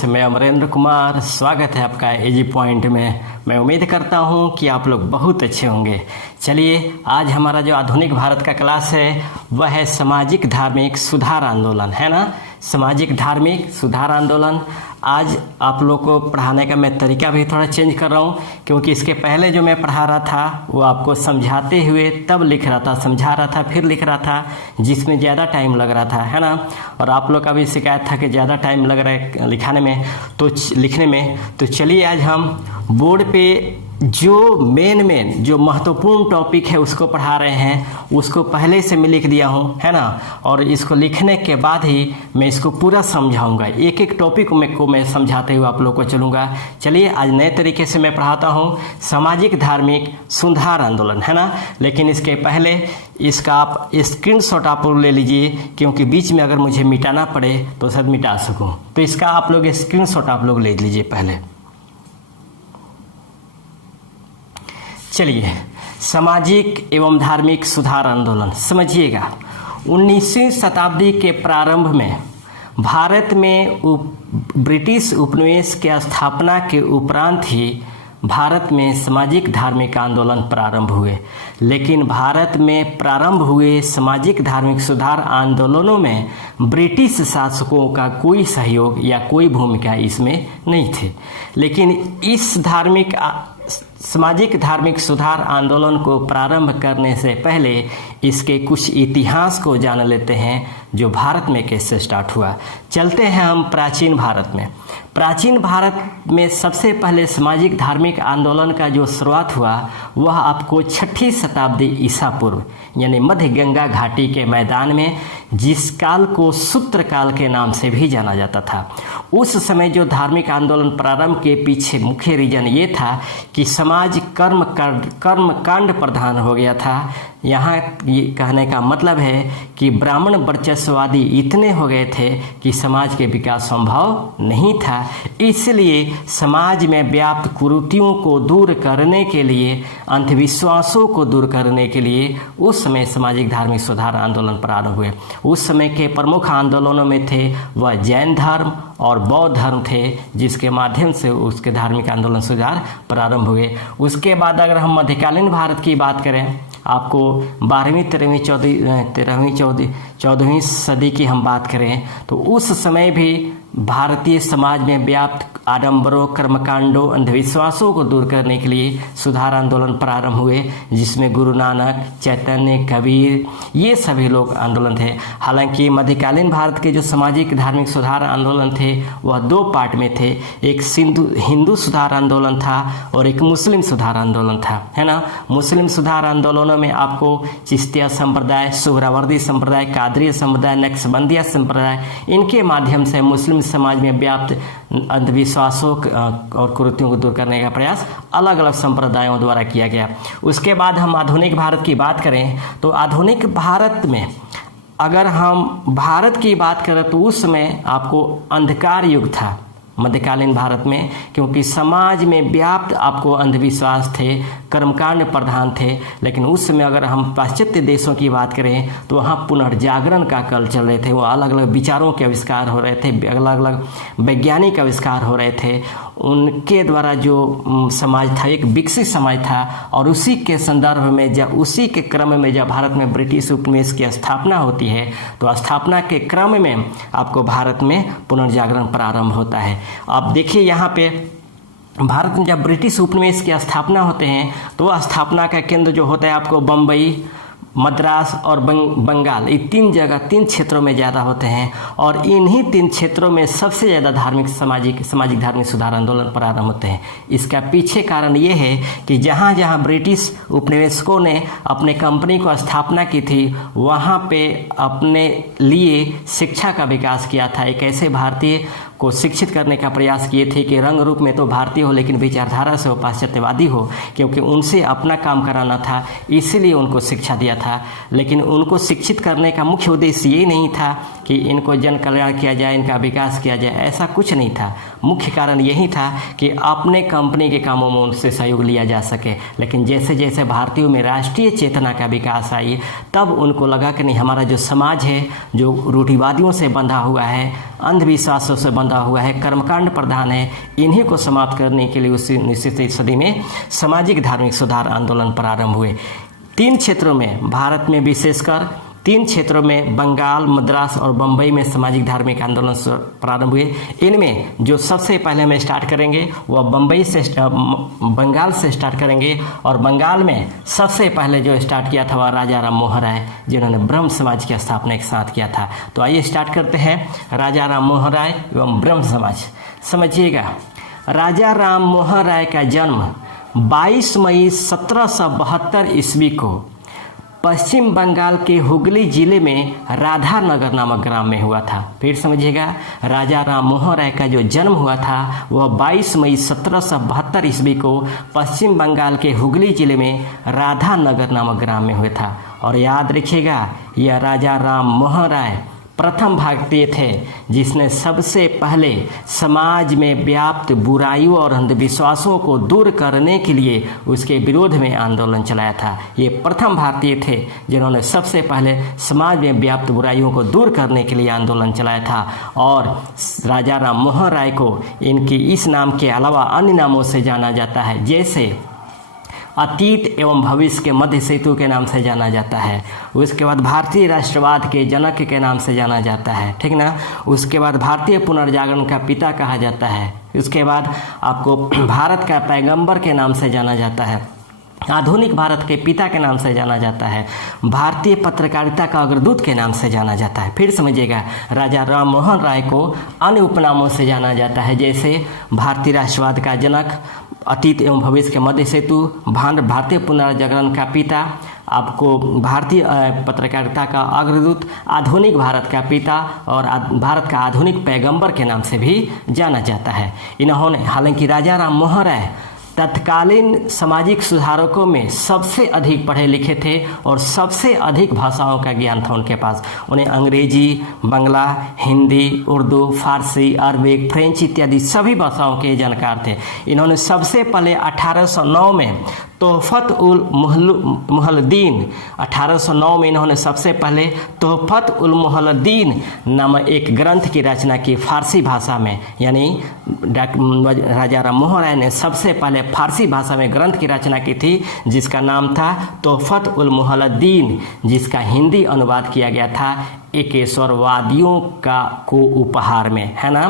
Friends, मैं अमरेंद्र कुमार। स्वागत है आपका एजी पॉइंट में। मैं उम्मीद करता हूं कि आप लोग बहुत अच्छे होंगे। चलिए, आज हमारा जो आधुनिक भारत का क्लास है वह है सामाजिक धार्मिक सुधार आंदोलन, है ना। सामाजिक धार्मिक सुधार आंदोलन। आज आप लोग को पढ़ाने का मैं तरीका भी थोड़ा चेंज कर रहा हूँ, क्योंकि इसके पहले जो मैं पढ़ा रहा था वो आपको समझाते हुए तब लिख रहा था, समझा रहा था फिर लिख रहा था, जिसमें ज़्यादा टाइम लग रहा था, है ना। और आप लोग का भी शिकायत था कि ज़्यादा टाइम लग रहा है लिखाने में, तो लिखने में। तो चलिए, आज हम बोर्ड पे जो मेन जो महत्वपूर्ण टॉपिक है उसको पढ़ा रहे हैं, उसको पहले से मैं लिख दिया हूँ, है ना। और इसको लिखने के बाद ही मैं इसको पूरा समझाऊंगा, एक एक टॉपिक को मैं समझाते हुए आप लोग को चलूँगा। चलिए, आज नए तरीके से मैं पढ़ाता हूँ सामाजिक धार्मिक सुधार आंदोलन, है ना। लेकिन इसके पहले इसका आप स्क्रीनशॉट आप लोग ले लीजिए, क्योंकि बीच में अगर मुझे मिटाना पड़े तो शायद मिटा सकूँ। तो इसका आप लोग स्क्रीनशॉट आप लोग ले लीजिए पहले। चलिए, सामाजिक एवं धार्मिक सुधार आंदोलन समझिएगा। 19वीं शताब्दी के प्रारंभ में भारत में ब्रिटिश उपनिवेश के स्थापना के उपरांत ही भारत में सामाजिक धार्मिक आंदोलन प्रारंभ हुए। लेकिन भारत में प्रारंभ हुए सामाजिक धार्मिक सुधार आंदोलनों में ब्रिटिश शासकों का कोई सहयोग या कोई भूमिका इसमें नहीं थी। लेकिन इस सामाजिक धार्मिक सुधार आंदोलन को प्रारंभ करने से पहले इसके कुछ इतिहास को जान लेते हैं, जो भारत में कैसे स्टार्ट हुआ। चलते हैं हम प्राचीन भारत में। प्राचीन भारत में सबसे पहले सामाजिक धार्मिक आंदोलन का जो शुरुआत हुआ वह आपको 6ठी शताब्दी ईसा पूर्व, यानी मध्य गंगा घाटी के मैदान में, जिस काल को सूत्र काल के नाम से भी जाना जाता था। उस समय जो धार्मिक आंदोलन प्रारंभ के पीछे मुख्य रीजन ये था कि समाज कर्म कांड प्रधान हो गया था। यहाँ ये कहने का मतलब है कि ब्राह्मण वर्चस्ववादी इतने हो गए थे कि समाज के विकास संभव नहीं था। इसलिए समाज में व्याप्त कुरीतियों को दूर करने के लिए, अंधविश्वासों को दूर करने के लिए उस समय सामाजिक धार्मिक सुधार आंदोलन प्रारंभ हुए। उस समय के प्रमुख आंदोलनों में थे वह जैन धर्म और बौद्ध धर्म थे, जिसके माध्यम से उसके धार्मिक आंदोलन सुधार प्रारंभ हुए। उसके बाद अगर हम मध्यकालीन भारत की बात करें, आपको 12वीं 13वीं 14वीं सदी की हम बात करें तो उस समय भी भारतीय समाज में व्याप्त आडंबरों, कर्मकांडों, अंधविश्वासों को दूर करने के लिए सुधार आंदोलन प्रारंभ हुए, जिसमें गुरु नानक, चैतन्य, कबीर, ये सभी लोग आंदोलन थे। हालांकि मध्यकालीन भारत के जो सामाजिक धार्मिक सुधार आंदोलन थे वह 2 पार्ट में थे। एक हिंदू सुधार आंदोलन था और एक मुस्लिम सुधार आंदोलन था, है ना। मुस्लिम सुधार आंदोलनों में आपको चिश्तिया संप्रदाय, सुहरावर्दी संप्रदाय, कादरी संप्रदाय, नक्शबंदिया संप्रदाय, इनके माध्यम से मुस्लिम समाज में व्याप्त अंधविश्वासों और कुरीतियों को दूर करने का प्रयास अलग अलग संप्रदायों द्वारा किया गया। उसके बाद हम आधुनिक भारत की बात करें तो आधुनिक भारत में अगर हम भारत की बात करें तो उस समय आपको अंधकार युग था मध्यकालीन भारत में, क्योंकि समाज में व्याप्त आपको अंधविश्वास थे, कर्मकांड प्रधान थे। लेकिन उस समय अगर हम पाश्चात्य देशों की बात करें तो वहाँ पुनर्जागरण का कल चल रहे थे। वो अलग अलग विचारों के आविष्कार हो रहे थे, अलग अलग वैज्ञानिक आविष्कार हो रहे थे। उनके द्वारा जो समाज था एक विकसित समाज था। और उसी के संदर्भ में उसी के क्रम में जब भारत में ब्रिटिश उपनिवेश की स्थापना होती है तो स्थापना के क्रम में आपको भारत में पुनर्जागरण प्रारंभ होता है। आप देखिए, यहाँ पे भारत में जब ब्रिटिश उपनिवेश की स्थापना होते हैं तो स्थापना का केंद्र जो होता है आपको बम्बई, मद्रास और बंगाल, ये 3 जगह 3 क्षेत्रों में ज़्यादा होते हैं। और इन्हीं 3 क्षेत्रों में सबसे ज़्यादा सामाजिक धार्मिक सुधार आंदोलन प्रारंभ होते हैं। इसका पीछे कारण ये है कि जहाँ जहाँ ब्रिटिश उपनिवेशकों ने अपने कंपनी को स्थापना की थी वहाँ पे अपने लिए शिक्षा का विकास किया था। एक ऐसे भारतीय को शिक्षित करने का प्रयास किए थे कि रंग रूप में तो भारतीय हो लेकिन विचारधारा से वो पाश्चात्यवादी हो, क्योंकि उनसे अपना काम कराना था, इसीलिए उनको शिक्षा दिया था। लेकिन उनको शिक्षित करने का मुख्य उद्देश्य ये नहीं था कि इनको जन कल्याण किया जाए, इनका विकास किया जाए, ऐसा कुछ नहीं था। मुख्य कारण यही था कि अपने कंपनी के कामों में उनसे सहयोग लिया जा सके। लेकिन जैसे जैसे भारतीयों में राष्ट्रीय चेतना का विकास आई तब उनको लगा कि नहीं, हमारा जो समाज है जो रूढ़िवादियों से बंधा हुआ है, अंधविश्वासों से बंधा बंधा हुआ है, कर्मकांड प्रधान है, इन्हीं को समाप्त करने के लिए उस 19वीं सदी में सामाजिक धार्मिक सुधार आंदोलन प्रारंभ हुए। 3 क्षेत्रों में, भारत में विशेषकर 3 क्षेत्रों में, बंगाल, मद्रास और बम्बई में सामाजिक धार्मिक आंदोलन प्रारंभ हुए। इनमें जो सबसे पहले हम स्टार्ट करेंगे वह बंगाल से स्टार्ट करेंगे। और बंगाल में सबसे पहले जो स्टार्ट किया था वह राजा राम मोहन राय, जिन्होंने ब्रह्म समाज की स्थापना एक साथ किया था। तो आइए स्टार्ट करते हैं राजा राम मोहन राय एवं ब्रह्म समाज। समझिएगा, राजा राम मोहन राय का जन्म 22 मई 1772 ईस्वी को पश्चिम बंगाल के हुगली जिले में राधानगर नामक ग्राम में हुआ था। फिर समझिएगा, राजा राम मोहन राय का जो जन्म हुआ था वह 22 मई 1772 ईस्वी को पश्चिम बंगाल के हुगली जिले में राधानगर नामक ग्राम में हुआ था। और याद रखिएगा, यह राजा राम मोहन राय प्रथम भारतीय थे जिसने सबसे पहले समाज में व्याप्त बुराइयों और अंधविश्वासों को दूर करने के लिए उसके विरोध में आंदोलन चलाया था। ये प्रथम भारतीय थे जिन्होंने सबसे पहले समाज में व्याप्त बुराइयों को दूर करने के लिए आंदोलन चलाया था। और राजा राम मोहन राय को इनकी इस नाम के अलावा अन्य नामों से जाना जाता है, जैसे अतीत एवं भविष्य के मध्य सेतु के नाम से जाना जाता है। उसके बाद भारतीय राष्ट्रवाद के जनक के नाम से जाना जाता है, ठीक ना। उसके बाद भारतीय पुनर्जागरण का पिता कहा जाता है। उसके बाद आपको भारत का पैगंबर के नाम से जाना जाता है, आधुनिक भारत के पिता के नाम से जाना जाता है, भारतीय पत्रकारिता का अग्रदूत के नाम से जाना जाता है। फिर समझिएगा, राजा राम मोहन राय को अन्य उपनामों से जाना जाता है, जैसे भारतीय राष्ट्रवाद का जनक, अतीत एवं भविष्य के मध्य सेतु, भारतीय पुनर्जागरण का पिता, आपको भारतीय पत्रकारिता का अग्रदूत, आधुनिक भारत का पिता और भारत का आधुनिक पैगंबर के नाम से भी जाना जाता है। इन्होंने, हालांकि राजा राम मोहन राय तत्कालीन सामाजिक सुधारकों में सबसे अधिक पढ़े लिखे थे और सबसे अधिक भाषाओं का ज्ञान था उनके पास। उन्हें अंग्रेजी, बांग्ला, हिंदी, उर्दू, फारसी, अरबिक, फ्रेंच इत्यादि सभी भाषाओं के जानकार थे। इन्होंने सबसे पहले 1809 में तोहफत उल मुहल्लदीन 1809 में इन्होंने सबसे पहले तोहफत उल मुहल्लदीन नामक एक ग्रंथ की रचना की फारसी भाषा में। यानी राजा राम मोहन राय ने सबसे पहले फारसी भाषा में ग्रंथ की रचना की थी, जिसका नाम था तोहफत उल मुहल्लदीन, जिसका हिंदी अनुवाद किया गया था एकेश्वरवादियों को उपहार में, है ना।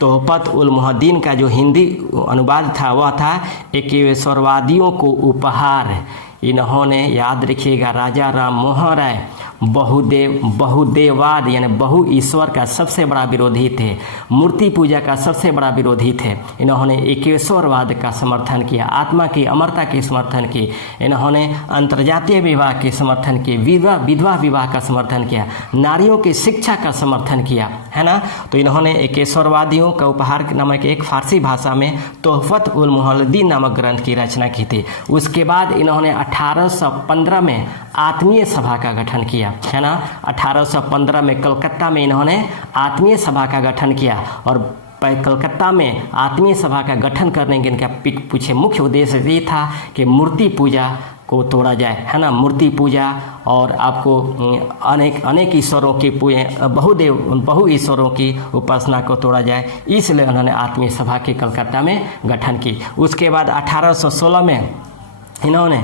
तोहफत उल मुहल्लदीन का जो हिंदी अनुवाद था वह था एकेश्वरवादियों को उपहार। इन्होंने, याद रखिएगा, राजा राम मोहन राय बहुदेववाद यानी बहु ईश्वर का सबसे बड़ा विरोधी थे, मूर्ति पूजा का सबसे बड़ा विरोधी थे। इन्होंने एकेश्वरवाद का समर्थन किया, आत्मा की अमरता के समर्थन की, इन्होंने अंतर्जातीय विवाह के समर्थन किए, विधवा विवाह का समर्थन किया, नारियों की शिक्षा का समर्थन किया, है ना। तो इन्होंने एकेश्वरवादियों का उपहार नामक एक फारसी भाषा में तोहफत उल मुहल्लदीन नामक ग्रंथ की रचना की थी। उसके बाद इन्होंने 1815 में आत्मीय सभा का गठन किया, है ना। 1815 में कलकत्ता में इन्होंने आत्मीय सभा का गठन किया। और कलकत्ता में आत्मीय सभा का गठन करने के इनका पीछे मुख्य उद्देश्य ये था कि मूर्ति पूजा को तोड़ा जाए, है ना। मूर्ति पूजा और आपको अनेक ईश्वरों की बहु ईश्वरों की उपासना को तोड़ा जाए, इसलिए उन्होंने आत्मीय सभा की कलकत्ता में गठन की। उसके बाद 1816 में इन्होंने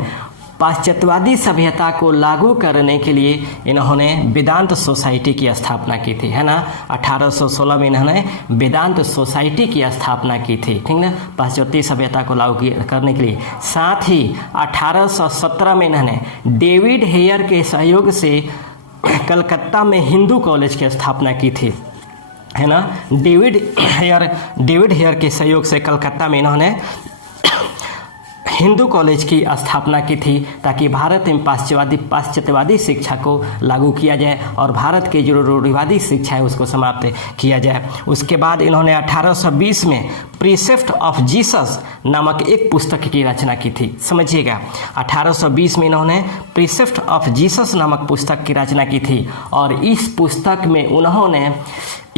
पाश्चात्यवादी सभ्यता को लागू करने के लिए इन्होंने वेदांत सोसाइटी की स्थापना की थी, है ना। 1816 में इन्होंने वेदांत सोसाइटी की स्थापना की थी, ठीक ना, पाश्चात्य सभ्यता को लागू करने के लिए। साथ ही 1817 में इन्होंने डेविड हेयर के सहयोग से कलकत्ता में हिंदू कॉलेज की स्थापना की थी, है ना। डेविड हेयर के सहयोग से कलकत्ता में इन्होंने हिंदू कॉलेज की स्थापना की थी, ताकि भारत में पाश्चात्यवादी शिक्षा को लागू किया जाए और भारत की जो रूढ़िवादी शिक्षा है उसको समाप्त किया जाए। उसके बाद इन्होंने 1820 में प्रीसेप्ट ऑफ जीसस नामक एक पुस्तक की रचना की थी। समझिएगा, 1820 में इन्होंने प्रीसेप्ट ऑफ जीसस नामक पुस्तक की रचना की थी और इस पुस्तक में उन्होंने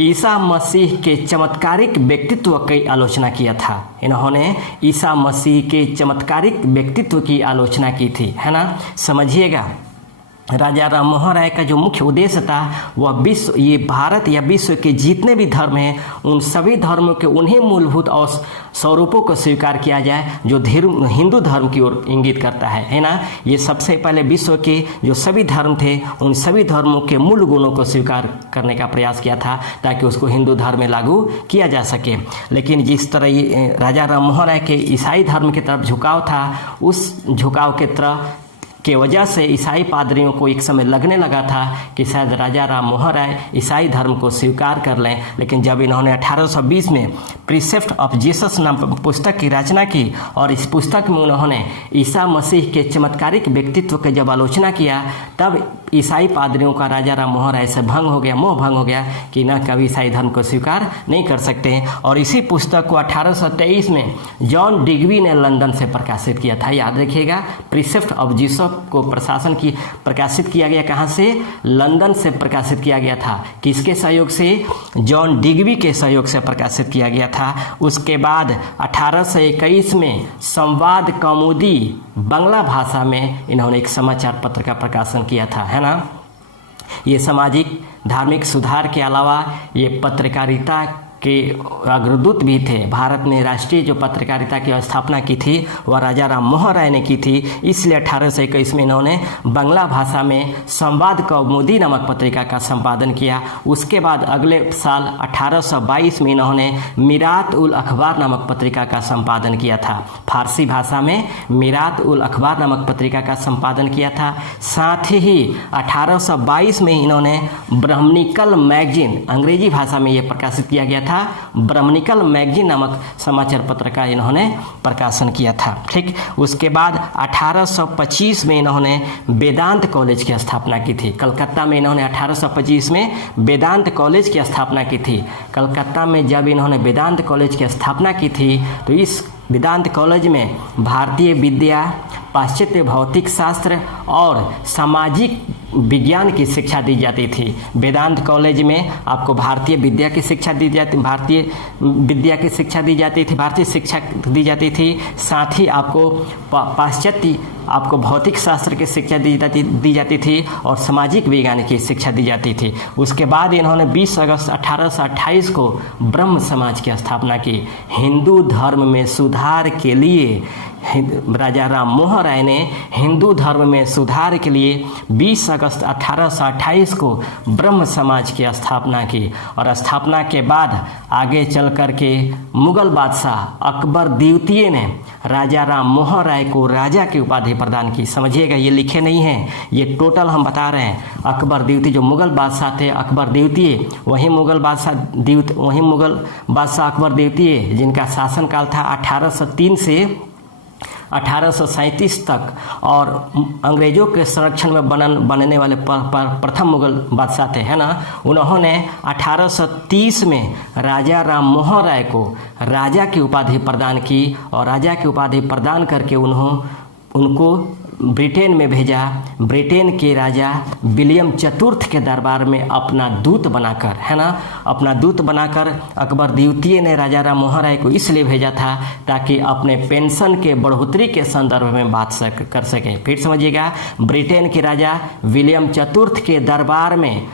ईसा मसीह के चमत्कारिक व्यक्तित्व की आलोचना किया था। इन्होंने ईसा मसीह के चमत्कारिक व्यक्तित्व की आलोचना की थी, है ना। समझिएगा, राजा राम मोहन राय का जो मुख्य उद्देश्य था वह ये भारत या विश्व के जितने भी धर्म हैं उन सभी धर्मों के उन्हीं मूलभूत और स्वरूपों को स्वीकार किया जाए जो हिंदू धर्म की ओर इंगित करता है ना। ये सबसे पहले विश्व के जो सभी धर्म थे उन सभी धर्मों के मूल गुणों को स्वीकार करने का प्रयास किया था ताकि उसको हिंदू धर्म में लागू किया जा सके। लेकिन जिस तरह ये राजा राम मोहन राय के ईसाई धर्म की तरफ झुकाव था, उस झुकाव के तरफ के वजह से ईसाई पादरियों को एक समय लगने लगा था कि शायद राजा राम मोहन राय ईसाई धर्म को स्वीकार कर लें। लेकिन जब इन्होंने 1820 में प्रीसेप्ट ऑफ जीसस नाम पुस्तक की रचना की और इस पुस्तक में उन्होंने ईसा मसीह के चमत्कारिक व्यक्तित्व की जब आलोचना किया, तब ईसाई पादरियों का राजा राम मोहन राय से भंग हो गया, मोह भंग हो गया कि न कभी ईसाई धर्म को स्वीकार नहीं कर सकते। और इसी पुस्तक को 1823 में जॉन डिग्बी ने लंदन से प्रकाशित किया था। याद रखिएगा, प्रीसेप्ट ऑफ जीसस को प्रकाशित किया गया कहाँ से? लंदन से प्रकाशित किया गया था। किसके सहयोग से? जॉन डिग्बी के सहयोग से प्रकाशित किया गया था। उसके बाद 1821 में संवाद कौमुदी बांग्ला भाषा में इन्होंने एक समाचार पत्र का प्रकाशन किया था, है ना। ये सामाजिक धार्मिक सुधार के अलावा ये पत्रकारिता के अग्रदूत भी थे। भारत में राष्ट्रीय जो पत्रकारिता की स्थापना की थी वह राजा राम मोहन राय ने की थी। इसलिए 1821 में इन्होंने बांग्ला भाषा में संवाद कौमुदी नामक पत्रिका का संपादन किया। उसके बाद अगले साल 1822 में इन्होंने मिरात उल अखबार नामक पत्रिका का संपादन किया था। फारसी भाषा में मिरात उल अखबार नामक पत्रिका का संपादन किया था। साथ ही 1822 में इन्होंने ब्राह्मणिकल मैगजीन, अंग्रेजी भाषा में यह प्रकाशित किया गया था, ब्राह्मणिकल मैगजीन नामक समाचार पत्र का इन्होंने प्रकाशन किया था। ठीक, उसके बाद 1825 में इन्होंने वेदांत कॉलेज की स्थापना की थी। कलकत्ता में इन्होंने 1825 में वेदांत कॉलेज की स्थापना की थी। कलकत्ता में जब इन्होंने वेदांत कॉलेज की स्थापना की थी तो इस वेदांत कॉलेज में भारतीय विद्या, पाश्चात्य भौतिक शास्त्र और सामाजिक विज्ञान की शिक्षा दी जाती थी। वेदांत कॉलेज में आपको भारतीय विद्या की शिक्षा दी जाती, भारतीय विद्या की शिक्षा दी जाती थी, भारतीय शिक्षा दी जाती थी। साथ ही आपको पाश्चात्य आपको भौतिक शास्त्र की शिक्षा दी जाती थी और सामाजिक विज्ञान की शिक्षा दी जाती थी। उसके बाद इन्होंने 20 अगस्त 1828 को ब्रह्म समाज की स्थापना की। हिंदू धर्म में सुधार के लिए राजा राम मोहन राय ने हिंदू धर्म में सुधार के लिए 20 अगस्त 1828 को ब्रह्म समाज की स्थापना की। और स्थापना के बाद आगे चल कर के मुगल बादशाह अकबर द्वितीय ने राजा राम मोहन राय को राजा की उपाधि प्रदान की। समझिएगा, ये लिखे नहीं हैं, ये टोटल हम बता रहे हैं। अकबर द्वितीय जो मुगल बादशाह थे, अकबर द्वितीय, वही मुगल बादशाह अकबर द्वितीय जिनका शासनकाल था 1803 से 1837 तक और अंग्रेजों के संरक्षण में बनने वाले प्रथम मुगल बादशाह थे, है ना। उन्होंने 1830 में राजा राम मोहन राय को राजा की उपाधि प्रदान की और राजा की उपाधि प्रदान करके उनको ब्रिटेन में भेजा। ब्रिटेन के राजा विलियम चतुर्थ के दरबार में अपना दूत बनाकर, है ना, अपना दूत बनाकर अकबर द्वितीय ने राजा राम मोहन राय को इसलिए भेजा था ताकि अपने पेंशन के बढ़ोतरी के संदर्भ में बात कर सके। फिर समझिएगा, ब्रिटेन के राजा विलियम चतुर्थ के दरबार में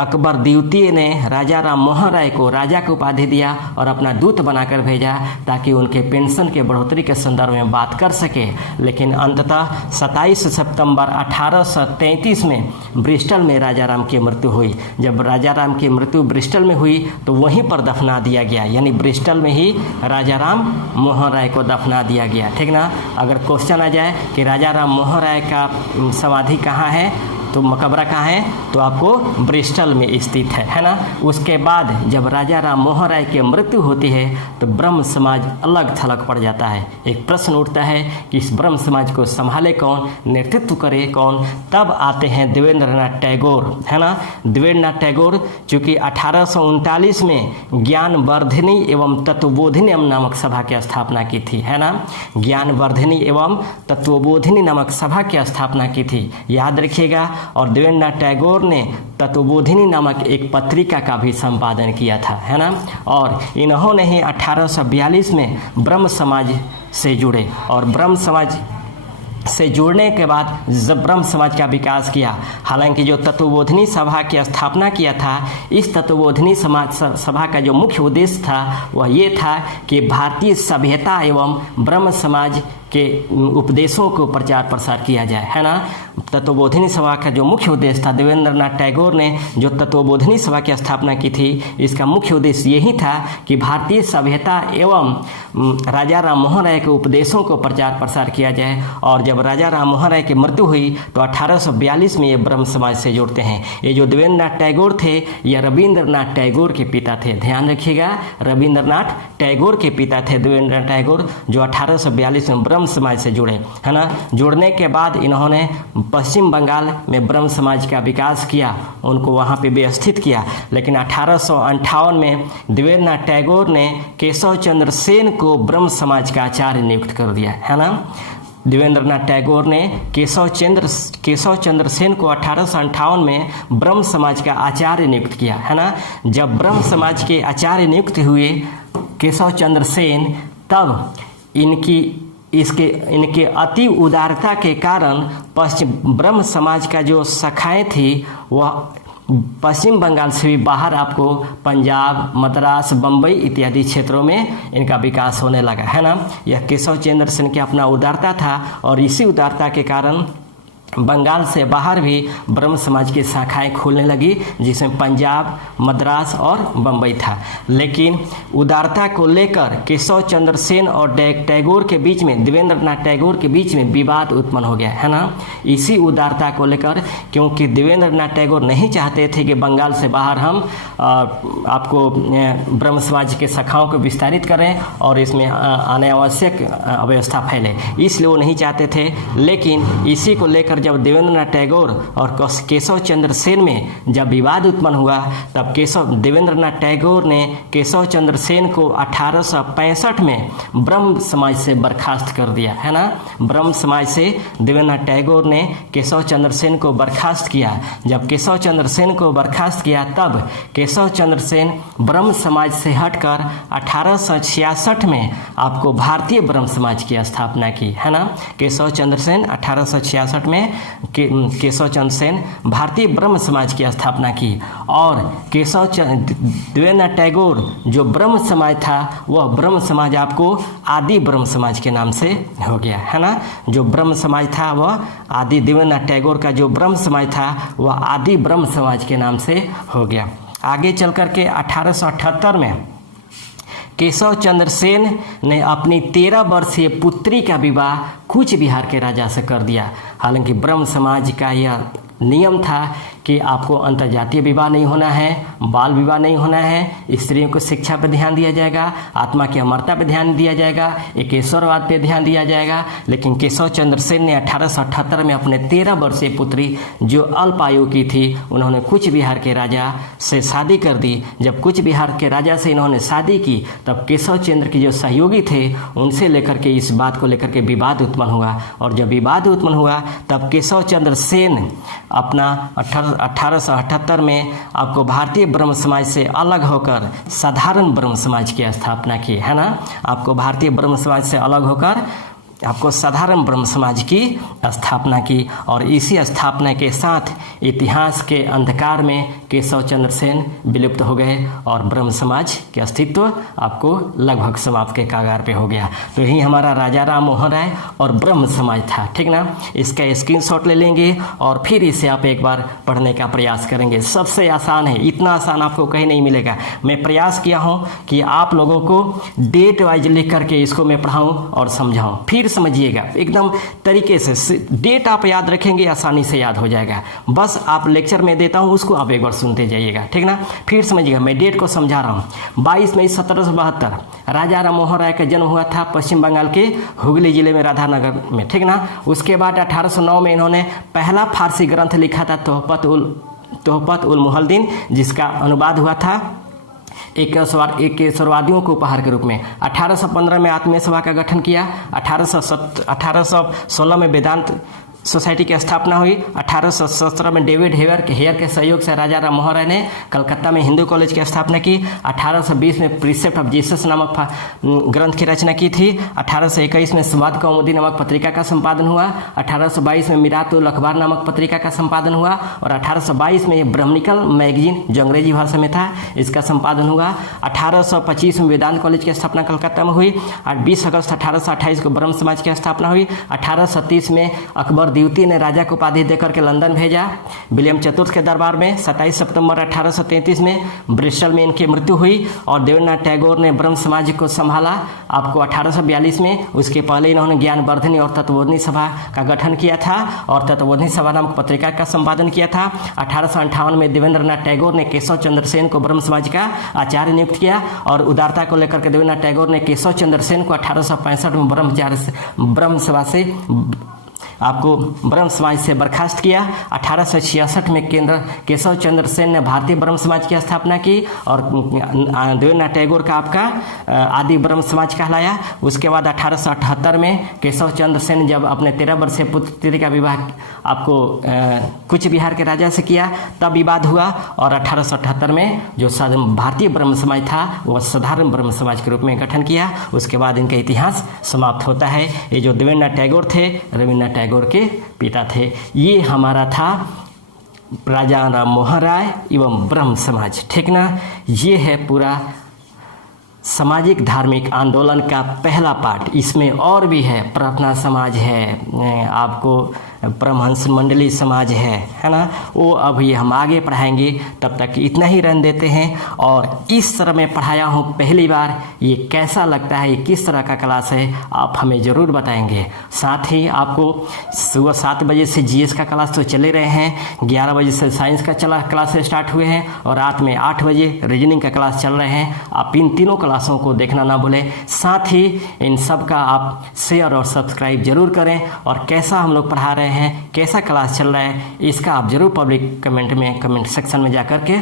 अकबर द्वितीय ने राजा राम मोहन राय को राजा की उपाधि दिया और अपना दूत बनाकर भेजा ताकि उनके पेंशन के बढ़ोतरी के संदर्भ में बात कर सके। लेकिन अंततः 27 सितंबर 1833 में ब्रिस्टल में राजा राम की मृत्यु हुई। जब राजा राम की मृत्यु ब्रिस्टल में हुई तो वहीं पर दफना दिया गया, यानी ब्रिस्टल में ही राजा राम मोहन राय को दफना दिया गया। ठीक ना। अगर क्वेश्चन आ जाए कि राजा राम मोहन राय का समाधि कहाँ है तो मकबरा कहाँ है, तो आपको ब्रिस्टल में स्थित है ना। उसके बाद जब राजा राम मोहन राय की मृत्यु होती है तो ब्रह्म समाज अलग थलग पड़ जाता है। एक प्रश्न उठता है कि इस ब्रह्म समाज को संभाले कौन, नेतृत्व करे कौन। तब आते हैं देवेंद्रनाथ टैगोर, है ना। देवेंद्रनाथ टैगोर चूँकि 1839 में ज्ञानवर्धिनी एवं तत्वबोधिनी नामक सभा की स्थापना की थी, है ना। ज्ञानवर्धिनी एवं तत्वबोधिनी नामक सभा की स्थापना की थी, याद रखिएगा। और देवेंद्रनाथ टैगोर ने तत्वबोधिनी नामक एक पत्रिका का भी संपादन किया था, है ना। और इन्होंने ही 1842 में ब्रह्म समाज से जुड़े और ब्रह्म समाज से जुड़ने के बाद जब ब्रह्म समाज का विकास किया। हालांकि जो तत्वबोधिनी सभा की स्थापना किया था, इस तत्वबोधिनी सभा का जो मुख्य उद्देश्य था वह ये था कि भारतीय सभ्यता एवं ब्रह्म समाज के उपदेशों को प्रचार प्रसार किया जाए, है ना। तत्वबोधिनी सभा का जो मुख्य उद्देश्य था, देवेंद्रनाथ टैगोर ने जो तत्वबोधिनी सभा की स्थापना की थी, इसका मुख्य उद्देश्य यही था कि भारतीय सभ्यता एवं राजा राम मोहन राय के उपदेशों को प्रचार प्रसार किया जाए। और जब राजा राम मोहन राय की मृत्यु हुई तो 1842 में ये ब्रह्म समाज से जुड़ते हैं। ये जो देवेंद्रनाथ टैगोर थे, ये रविंद्रनाथ टैगोर के पिता थे। ध्यान रखिएगा, रविंद्रनाथ टैगोर के पिता थे देवेंद्रनाथ टैगोर, जो 1842 में ब्रह्म समाज से जुड़े, है ना। जुड़ने के बाद इन्होंने पश्चिम बंगाल में ब्रह्म समाज का विकास किया, उनको वहाँ पे व्यवस्थित किया। लेकिन 1858 में देवेंद्रनाथ टैगोर ने केशव चंद्र सेन को ब्रह्म समाज का आचार्य नियुक्त कर दिया, है ना। देवेंद्रनाथ टैगोर ने केशव चंद्र सेन को 1858 में ब्रह्म समाज का आचार्य नियुक्त किया, है ना। जब ब्रह्म समाज के आचार्य नियुक्त हुए केशव चंद्र सेन, तब इनके अति उदारता के कारण पश्चिम ब्रह्म समाज का जो शाखाएं थी वह पश्चिम बंगाल से भी बाहर आपको पंजाब, मद्रास, बम्बई इत्यादि क्षेत्रों में इनका विकास होने लगा, है ना। यह केशव चंद्र सेन की अपना उदारता था और इसी उदारता के कारण बंगाल से बाहर भी ब्रह्म समाज की शाखाएं खुलने लगी, जिसमें पंजाब, मद्रास और बम्बई था। लेकिन उदारता को लेकर केशव चंद्र सेन और टैगोर के बीच में, देवेंद्रनाथ टैगोर के बीच में विवाद उत्पन्न हो गया, है ना। इसी उदारता को लेकर, क्योंकि देवेंद्रनाथ टैगोर नहीं चाहते थे कि बंगाल से बाहर हम आपको ब्रह्म समाज के शाखाओं को विस्तारित करें और इसमें अनावश्यक अव्यवस्था फैले, इसलिए वो नहीं चाहते थे। लेकिन इसी को लेकर जब देवेंद्रनाथ टैगोर और केशव चंद्र सेन में जब विवाद उत्पन्न हुआ, तब देवेंद्रनाथ टैगोर ने केशव चंद्र सेन को 1865 में ब्रह्म समाज से बर्खास्त कर दिया, है ना। ब्रह्म समाज से देवेंद्रनाथ टैगोर ने केशव चंद्र सेन को बर्खास्त किया। जब केशव चंद्र सेन को बर्खास्त किया, तब केशव चंद्र सेन ब्रह्म समाज से हटकर 1866 में आपको भारतीय ब्रह्म समाज की स्थापना की, है ना। केशव चंद्र सेन 1866 में केशव चंद्र सेन भारतीय ब्रह्म समाज की स्थापना की। और देवेंद्रनाथ टैगोर जो ब्रह्म समाज था, वह ब्रह्म समाज आपको आदि ब्रह्म समाज के नाम से हो गया, है ना। जो ब्रह्म समाज था वह आदि, देवेंद्रनाथ टैगोर का जो ब्रह्म समाज था वह आदि ब्रह्म समाज के नाम से हो गया। आगे चल करके 1878 में केशव चंद्र सेन ने अपनी 13 वर्षीय पुत्री का विवाह कूच बिहार के राजा से कर दिया। हालांकि ब्रह्म समाज का यह नियम था कि आपको अंतर्जातीय विवाह नहीं होना है, बाल विवाह नहीं होना है, स्त्रियों को शिक्षा पर ध्यान दिया जाएगा, आत्मा की अमरता पर ध्यान दिया जाएगा, एकेश्वरवाद पर ध्यान दिया जाएगा। लेकिन केशव चंद्र सेन ने 1878 में अपने 13 वर्षीय पुत्री जो अल्प आयु की थी, उन्होंने कूच बिहार के राजा से शादी कर दी। जब कूच बिहार के राजा से इन्होंने शादी की, तब केशव चंद्र के जो सहयोगी थे उनसे लेकर के इस बात को लेकर के विवाद उत्पन्न हुआ। और जब विवाद उत्पन्न हुआ, तब केशव चंद्र सेन अपना 1878 में आपको भारतीय ब्रह्म समाज से अलग होकर साधारण ब्रह्म समाज की स्थापना की, है ना। आपको भारतीय ब्रह्म समाज से अलग होकर आपको साधारण ब्रह्म समाज की स्थापना की। और इसी स्थापना के साथ इतिहास के अंधकार में केशव चंद्र सेन विलुप्त हो गए और ब्रह्म समाज के अस्तित्व आपको लगभग समाप्त के कागार पे हो गया। तो यही हमारा राजा राम मोहन राय और ब्रह्म समाज था, ठीक ना। इसका स्क्रीनशॉट ले लेंगे और फिर इसे आप एक बार पढ़ने का प्रयास करेंगे। सबसे आसान है, इतना आसान आपको कहीं नहीं मिलेगा। मैं प्रयास किया हूँ कि आप लोगों को डेट वाइज लिख करके इसको मैं पढ़ाऊँ और समझाऊँ। फिर समझिएगा एकदम तरीके से, डेट आप याद रखेंगे आसानी से याद हो जाएगा। बस आप लेक्चर में देता हूँ, उसको आप एक बार सुनते जाइएगा, ठीक ना। फिर समझिएगा, मैं डेट को समझा रहा हूँ। 22 मई 1772 राजा राम मोहन राय का जन्म हुआ था पश्चिम बंगाल के हुगली जिले में राधानगर में, ठीक ना। उसके बाद 1809 में इन्होंने पहला फारसी ग्रंथ लिखा था तोहफत उल मुहल्लिदीन, जिसका अनुवाद हुआ था एकेश्वरवादियों को उपहार के रूप में। 1815 में आत्मीय सभा का गठन किया। 1816 में वेदांत सोसाइटी की स्थापना हुई। 1817 में डेविड हेयर के सहयोग से राजा राम मोहन राय ने कलकत्ता में हिंदू कॉलेज की स्थापना की। 1820 में प्रीसेप्ट ऑफ जीसस नामक ग्रंथ की रचना की थी। 1821 में स्वाद कौमुदी नामक पत्रिका का संपादन हुआ। 1822 में मिरातुल अखबार नामक पत्रिका का संपादन हुआ और 1822 में ब्रह्मनिकल मैगजीन जो अंग्रेजी भाषा में था इसका संपादन हुआ। 1825 में वेदांत कॉलेज की स्थापना कलकत्ता में हुई और 20 अगस्त 1828 को ब्रह्म समाज की स्थापना हुई। 1830 में अकबर द्वितीय ने राजा को उपाधि देकर के लंदन भेजा विलियम चतुर्थ के दरबार में। 27 सितंबर 1833 में ब्रिस्टल में इनकी मृत्यु हुई और देवेंद्रनाथ टैगोर ने ब्रह्म समाज को संभाला आपको 1842 में। उसके पहले इन्होंने ज्ञानवर्धनी और तत्वबोधिनी सभा का गठन किया था और तत्वबोधिनी सभा नामक पत्रिका का संपादन किया था। 1858 में देवेंद्रनाथ टैगोर ने केशव चंद्र सेन को ब्रह्म समाज का आचार्य नियुक्त किया और उदारता को लेकर के देवेंद्रनाथ टैगोर ने केशव चंद्र सेन को 1865 में ब्रह्म सभा से आपको ब्रह्म समाज से बर्खास्त किया। 1866 में केशव चंद्र सेन ने भारतीय ब्रह्म समाज की स्थापना की और देवेंद्रनाथ टैगोर का आपका आदि ब्रह्म समाज कहलाया। उसके बाद 1878 में केशव चंद्र सेन जब अपने 13 वर्षीय पुत्री का विवाह आपको कूच बिहार के राजा से किया तब विवाद हुआ और 1878 में जो भारतीय ब्रह्म समाज था वह साधारण ब्रह्म समाज के रूप में गठन किया। उसके बाद इनका इतिहास समाप्त होता है। ये जो देवेंद्रनाथ टैगोर थे रविन्द्रनाथ टैगोर के पिता थे। ये हमारा था राजा राम मोहन राय एवं ब्रह्म समाज, ठीक ना। ये है पूरा सामाजिक धार्मिक आंदोलन का पहला पार्ट। इसमें और भी है, प्रार्थना समाज है, आपको परमहंस मंडली समाज है ना। वो अभी हम आगे पढ़ाएंगे, तब तक इतना ही रहने देते हैं। और इस तरह मैं पढ़ाया हूँ पहली बार, ये कैसा लगता है, ये किस तरह का क्लास है, आप हमें ज़रूर बताएंगे। साथ ही आपको सुबह 7 बजे से जीएस का क्लास तो चले रहे हैं, 11 बजे से साइंस का क्लास स्टार्ट हुए हैं और रात में 8 बजे रीजनिंग का क्लास चल रहे हैं। आप इन तीनों क्लासों को देखना ना भूलें। साथ ही इन सब का आप शेयर और सब्सक्राइब जरूर करें और कैसा हम लोग पढ़ा रहे हैं, कैसा क्लास चल रहा है, इसका आप जरूर पब्लिक कमेंट सेक्शन में जाकर के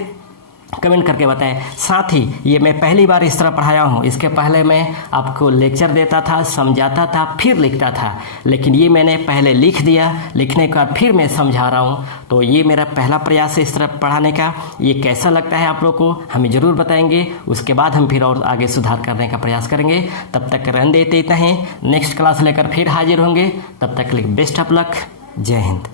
कमेंट करके बताएं। साथ ही ये मैं पहली बार इस तरह पढ़ाया हूँ, इसके पहले मैं आपको लेक्चर देता था, समझाता था, फिर लिखता था, लेकिन ये मैंने पहले लिख दिया, लिखने के बाद फिर मैं समझा रहा हूँ। तो ये मेरा पहला प्रयास है इस तरह पढ़ाने का। ये कैसा लगता है आप लोग को हमें ज़रूर बताएंगे, उसके बाद हम फिर और आगे सुधार करने का प्रयास करेंगे। तब तक रहने देते इतना ही, नेक्स्ट क्लास लेकर फिर हाजिर होंगे। तब तक के लिए बेस्ट ऑफ लक, जय हिंद।